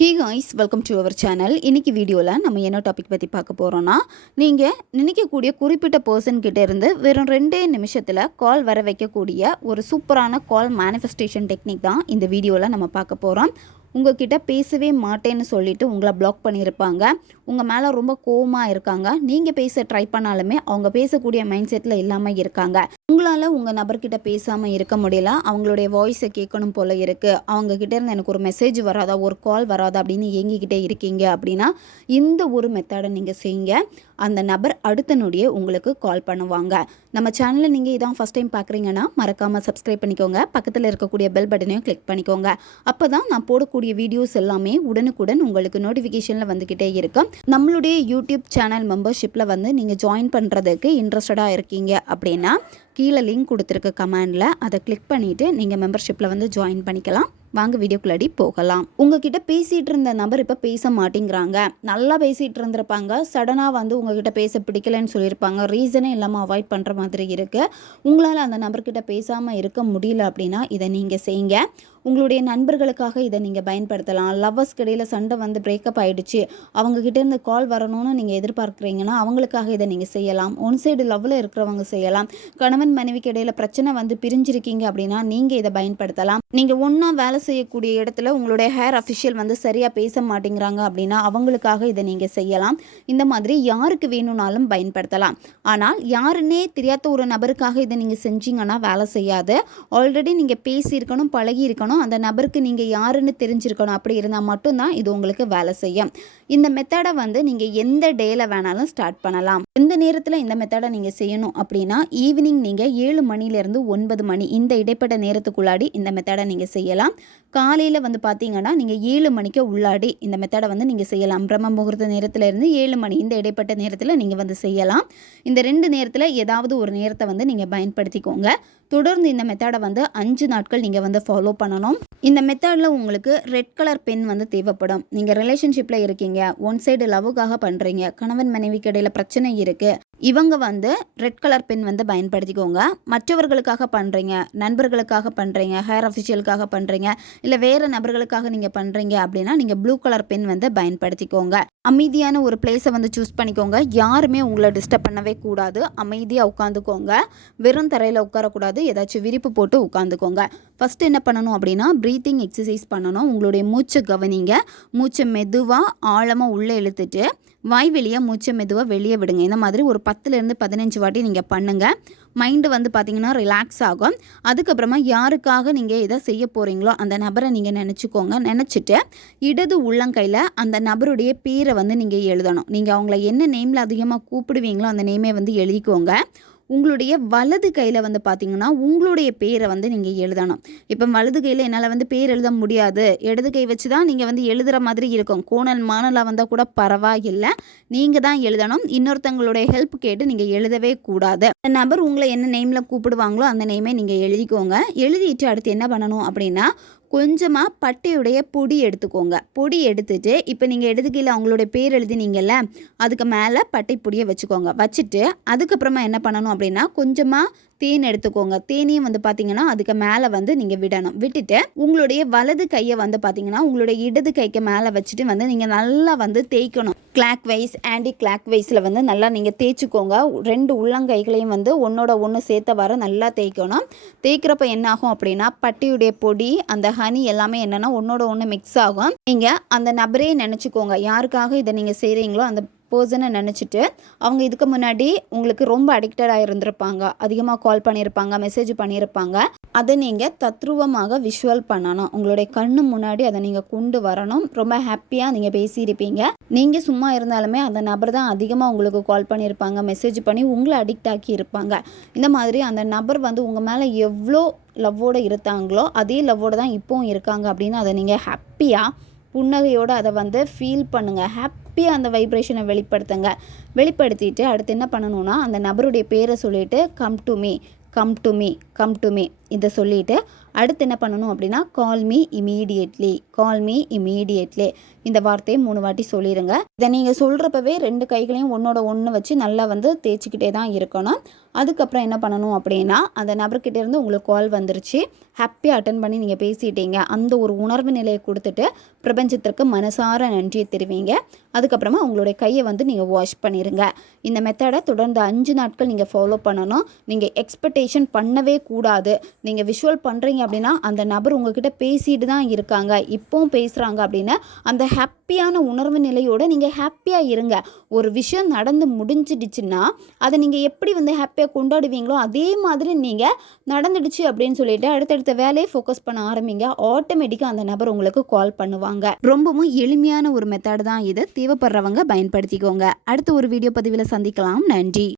Hey guys, welcome to our channel. இன்றைக்கி வீடியோவில் நம்ம என்ன டாபிக் பற்றி பார்க்க போகிறோன்னா, நீங்கள் நினைக்கக்கூடிய குறிப்பிட்ட பர்சன் கிட்ட இருந்து வெறும் 2 நிமிஷத்தில் கால் வர வைக்கக்கூடிய ஒரு சூப்பரான கால் மேனிஃபெஸ்டேஷன் டெக்னிக் தான் இந்த வீடியோவில் நம்ம பார்க்க போகிறோம். உங்ககிட்ட பேசவே மாட்டேன்னு சொல்லிட்டு உங்களை பிளாக் பண்ணியிருப்பாங்க. உங்கள் மேலே ரொம்ப கோவமாக இருக்காங்க. நீங்கள் பேச ட்ரை பண்ணாலுமே அவங்க பேசக்கூடிய மைண்ட் செட்டில் இல்லாமல் இருக்காங்க. உங்களால் உங்கள் நபர்கிட்ட பேசாமல் இருக்க முடியல. அவங்களுடைய வாய்ஸை கேட்கணும் போல் இருக்குது. அவங்கக்கிட்ட இருந்து எனக்கு ஒரு மெசேஜ் வராதா, ஒரு கால் வராதா அப்படின்னு ஏங்கிக்கிட்டே இருக்கீங்க அப்படின்னா இந்த ஒரு மெத்தடை நீங்கள் செய்யுங்க. அந்த நபர் அடுத்த நொடியே உங்களுக்கு கால் பண்ணுவாங்க. நம்ம சேனலில் நீங்கள் இதான் ஃபஸ்ட் டைம் பார்க்குறீங்கன்னா மறக்காமல் சப்ஸ்கிரைப் பண்ணிக்கோங்க. பக்கத்தில் இருக்கக்கூடிய பெல் பட்டனையும் கிளிக் பண்ணிக்கோங்க. அப்போ தான் நான் போடக்கூடிய வீடியோஸ் எல்லாமே உடனுக்குடன் உங்களுக்கு நோட்டிஃபிகேஷனில் வந்துக்கிட்டே இருக்கும். நம்மளுடைய யூடியூப் சேனல் மெம்பர்ஷிப்பில் வந்து நீங்கள் ஜாயின் பண்ணுறதுக்கு இன்ட்ரெஸ்டடாக இருக்கீங்க அப்படின்னா கீழே லிங்க் கொடுத்துருக்க கமெண்டில் அதை கிளிக் பண்ணிவிட்டு நீங்கள் மெம்பர்ஷிப்பில் வந்து ஜாயின் பண்ணிக்கலாம். வாங்க வீடியோக்குள்ளாடி போகலாம். உங்ககிட்ட பேசிகிட்டு இருந்த நபர் இப்போ பேச மாட்டேங்கிறாங்க. நல்லா பேசிகிட்டு இருந்திருப்பாங்க. சடனாக வந்து உங்ககிட்ட பேச பிடிக்கலன்னு சொல்லியிருப்பாங்க. ரீசனே இல்லாமல் அவாய்ட் பண்ணுற மாதிரி இருக்குது. உங்களால் அந்த நபர்கிட்ட பேசாமல் இருக்க முடியல அப்படின்னா இதை நீங்கள் செய்யுங்க. உங்களுடைய நண்பர்களுக்காக இதை நீங்கள் பயன்படுத்தலாம். லவ்வர்ஸ்க்கு இடையில் சண்டை வந்து பிரேக்கப் ஆகிடுச்சு, அவங்கக்கிட்ட இருந்து கால் வரணும்னு நீங்கள் எதிர்பார்க்குறீங்கன்னா அவங்களுக்காக இதை நீங்கள் செய்யலாம். ஒன் சைடு லவ்வில் இருக்கிறவங்க செய்யலாம். கணவன் மனைவிக்கு இடையில் பிரச்சனை வந்து பிரிஞ்சிருக்கீங்க அப்படின்னா நீங்கள் இதை பயன்படுத்தலாம். நீங்கள் ஒன்றா வேலை செய்யக்கூடிய இடத்துல உங்களுடைய ஹேர் அஃபிஷியல் வந்து சரியாக பேச மாட்டேங்கிறாங்க அப்படின்னா அவங்களுக்காக இதை நீங்கள் செய்யலாம். இந்த மாதிரி யாருக்கு வேணும்னாலும் பயன்படுத்தலாம். ஆனால் யாருன்னே தெரியாத ஒரு நபருக்காக இதை நீங்கள் செஞ்சீங்கன்னா வேலை செய்யாது. ஆல்ரெடி நீங்கள் பேசியிருக்கணும், பழகி இருக்கணும், அந்த நபருக்கு நீங்கள் யாருன்னு தெரிஞ்சிருக்கணும். அப்படி இருந்தால் மட்டும்தான் இது உங்களுக்கு வேலை செய்யும். இந்த மெத்தடை வந்து நீங்கள் எந்த டேயில் வேணாலும் ஸ்டார்ட் பண்ணலாம். எந்த நேரத்தில் இந்த மெத்தடை நீங்கள் செய்யணும் அப்படின்னா ஈவினிங் நீங்கள் 7 மணிலேருந்து 9 மணி இந்த இடைப்பட்ட நேரத்துக்குள்ளாடி இந்த மெத்தடை நீங்கள் செய்யலாம். காலையில் வந்து பார்த்தீங்கன்னா நீங்கள் 7 மணிக்கு உள்ளாடி இந்த மெத்தடை வந்து நீங்கள் செய்யலாம். பிரம்ம முகூர்த்த நேரத்துலேருந்து 7 மணி இந்த இடைப்பட்ட நேரத்தில் நீங்கள் வந்து செய்யலாம். இந்த 2 நேரத்தில் ஏதாவது ஒரு நேரத்தை வந்து நீங்கள் பயன்படுத்திக்கோங்க. தொடர்ந்து இந்த மெத்தடை வந்து 5 நாட்கள் நீங்கள் வந்து ஃபாலோ பண்ணணும். இந்த மெத்தடில் உங்களுக்கு ரெட் கலர் பென் வந்து தேவைப்படும். நீங்கள் ரிலேஷன்ஷிப்பில் இருக்கீங்க, ஒன் சைடு லவ்வுக்காக பண்ணுறீங்க, கணவன் மனைவிக்கு இடையில் பிரச்சனை இருக்குது, இவங்க வந்து ரெட் கலர் பென் வந்து பயன்படுத்திக்கோங்க. மற்றவர்களுக்காக பண்ணுறீங்க, நண்பர்களுக்காக பண்ணுறீங்க, ஹேர் அஃபிஷியலுக்காக பண்ணுறீங்க, இல்லை வேறு நபர்களுக்காக நீங்கள் பண்ணுறீங்க அப்படின்னா நீங்கள் ப்ளூ கலர் பென் வந்து பயன்படுத்திக்கோங்க. அமைதியான ஒரு பிளேஸை வந்து சூஸ் பண்ணிக்கோங்க. யாருமே உங்களை டிஸ்டர்ப் பண்ணவே கூடாது. அமைதியாக உட்காந்துக்கோங்க. வெறும் தரையில் உட்காரக்கூடாது. ஏதாச்சும் விரிப்பு போட்டு உட்காந்துக்கோங்க. ஃபஸ்ட்டு என்ன பண்ணணும் அப்படின்னா ப்ரீத்திங் எக்ஸசைஸ் பண்ணணும். உங்களுடைய மூச்சை கவனிங்க. மூச்சை மெதுவாக ஆழமாக உள்ளே இழுத்துட்டு வாய் வெளியே மூச்சை மெதுவாக வெளியே விடுங்க. இந்த மாதிரி ஒரு 10லேருந்து 15 வாட்டி நீங்கள் பண்ணுங்கள். மைண்டு வந்து பார்த்திங்கன்னா ரிலாக்ஸ் ஆகும். அதுக்கப்புறமா யாருக்காக நீங்கள் எதை செய்ய போகிறீங்களோ அந்த நபரை நீங்கள் நினச்சிக்கோங்க. நினச்சிட்டு இடது உள்ளங்கையில் அந்த நபருடைய பேரை வந்து நீங்கள் எழுதணும். நீங்கள் அவங்கள என்ன நேமில் அதிகமாக கூப்பிடுவீங்களோ அந்த நேமே வந்து எழுதிக்கோங்க. உங்களுடைய வலது கையில் வந்து பார்த்திங்கன்னா உங்களுடைய பேரை வந்து நீங்கள் எழுதணும். இப்போ வலது கையில் என்னால் வந்து பேர் எழுத முடியாது, இடது கை வச்சு தான் நீங்கள் வந்து எழுதுகிற மாதிரி இருக்கும். கோணல் மாணலாக வந்தால் கூட பரவாயில்லை, நீங்கள் தான் எழுதணும். இன்னொருத்தங்களுடைய ஹெல்ப் கேட்டு நீங்கள் எழுதவே கூடாது. அந்த நபர் உங்களை என்ன நேமில் கூப்பிடுவாங்களோ அந்த நேமே நீங்கள் எழுதிக்கோங்க. எழுதிட்டு அடுத்து என்ன பண்ணணும் அப்படின்னா கொஞ்சமாக பட்டையுடைய பொடி எடுத்துக்கோங்க. பொடி எடுத்துட்டு இப்போ நீங்கள் இடது கையில் அவங்களுடைய பேர் எழுதினீங்கல்ல, அதுக்கு மேலே பட்டை பொடியை வச்சுக்கோங்க. வச்சுட்டு அதுக்கப்புறமா என்ன பண்ணணும் அப்படின்னா கொஞ்சமாக தேன் எடுத்துக்கோங்க. தேனையும் வந்து பார்த்தீங்கன்னா அதுக்கு மேலே வந்து நீங்கள் விடணும். விட்டுட்டு உங்களுடைய வலது கையை வந்து பார்த்தீங்கன்னா உங்களுடைய இடது கைக்கு மேலே வச்சுட்டு வந்து நீங்கள் நல்லா வந்து தேய்க்கணும். கிளாக் வைஸ் ஆன்டி கிளாக் வைஸில் வந்து நல்லா நீங்கள் தேய்ச்சிக்கோங்க. 2 உள்ளங்கைகளையும் வந்து ஒன்றோட ஒன்று சேர்த்த வர நல்லா தேய்க்கணும். தேய்க்கிறப்ப என்ன ஆகும் அப்படின்னா பட்டியுடைய பொடி அந்த ஹனி எல்லாமே என்னென்னா ஒன்றோட ஒன்று மிக்ஸ் ஆகும். நீங்கள் அந்த நபரே நினச்சிக்கோங்க. யாருக்காக இதை நீங்கள் செய்கிறீங்களோ அந்த பர்சனை நினச்சிட்டு அவங்க இதுக்கு முன்னாடி உங்களுக்கு ரொம்ப அடிக்டடாக இருந்திருப்பாங்க, அதிகமாக கால் பண்ணியிருப்பாங்க, மெசேஜ் பண்ணியிருப்பாங்க. அதை நீங்கள் தத்ரூபமாக விஷுவல் பண்ணணும். உங்களுடைய கண்ணு முன்னாடி அதை நீங்கள் கொண்டு வரணும். ரொம்ப ஹாப்பியாக நீங்கள் பேசியிருப்பீங்க. நீங்கள் சும்மா இருந்தாலுமே அந்த நபர் தான் அதிகமாக உங்களுக்கு கால் பண்ணியிருப்பாங்க, மெசேஜ் பண்ணி உங்களை அடிக்ட் ஆக்கி இருப்பாங்க. இந்த மாதிரி அந்த நபர் வந்து உங்கள் மேலே எவ்வளோ லவ்வோடு இருந்தாங்களோ அதே லவ்வோடு தான் இப்போவும் இருக்காங்க அப்படின்னு அதை நீங்கள் ஹாப்பியாக புன்னகையோடு அதை வந்து ஃபீல் பண்ணுங்கள். ஹாப்பியாக அந்த வைப்ரேஷனை வெளிப்படுத்திட்டு அடுத்து என்ன பண்ணணும்னா அந்த நபருடைய பேரை சொல்லிவிட்டு come to me, come to me, come to me இதை சொல்லிவிட்டு அடுத்து என்ன பண்ணணும் அப்படின்னா கால் மீ இமீடியட்லி இந்த வார்த்தையை 3 வாட்டி சொல்லிடுங்க. இதை நீங்கள் சொல்கிறப்பவே 2 கைகளையும் ஒன்றோட ஒன்று வச்சு நல்லா தேய்ச்சிக்கிட்டே தான் இருக்கணும். அதுக்கப்புறம் என்ன பண்ணணும் அப்படின்னா அந்த நபர்கிட்டேருந்து உங்களுக்கு கால் வந்துருச்சு, ஹாப்பியாக அட்டன் பண்ணி நீங்கள் பேசிட்டீங்க, அந்த ஒரு உணர்வு நிலையை கொடுத்துட்டு பிரபஞ்சத்திற்கு மனசார நன்றியை தெரிவிங்க. அதுக்கப்புறமா உங்களுடைய கையை நீங்கள் வாஷ் பண்ணிடுங்க. இந்த மெத்தடை தொடர்ந்து 5 நாட்கள் நீங்கள் ஃபாலோ பண்ணணும். நீங்கள் எக்ஸ்பெக்டேஷன் பண்ணவே கூடாது. நீங்கள் விஷுவல் பண்ணுறீங்க அப்படின்னா அந்த நபர் உங்ககிட்ட பேசிட்டு தான் இருக்காங்க, இப்போவும் பேசுகிறாங்க அப்படின்னு அந்த ஹாப்பியான உணர்வு நிலையோடு நீங்கள் ஹாப்பியாக இருங்க. ஒரு விஷயம் நடந்து முடிஞ்சிடுச்சுன்னா அதை நீங்கள் எப்படி ஹாப்பியாக கொண்டாடுவீங்களோ அதே மாதிரி நீங்கள் நடந்துடுச்சு அப்படின்னு சொல்லிட்டு அடுத்தடுத்த வேலையை ஃபோக்கஸ் பண்ண ஆரம்பிங்க. ஆட்டோமேட்டிக்காக அந்த நபர் உங்களுக்கு கால் பண்ணுவாங்க. ரொம்பவும் எளிமையான ஒரு மெத்தட் தான் இது. தேவைப்படுறவங்க பயன்படுத்திக்கோங்க. அடுத்த ஒரு வீடியோ பதிவில் சந்திக்கலாம். நன்றி.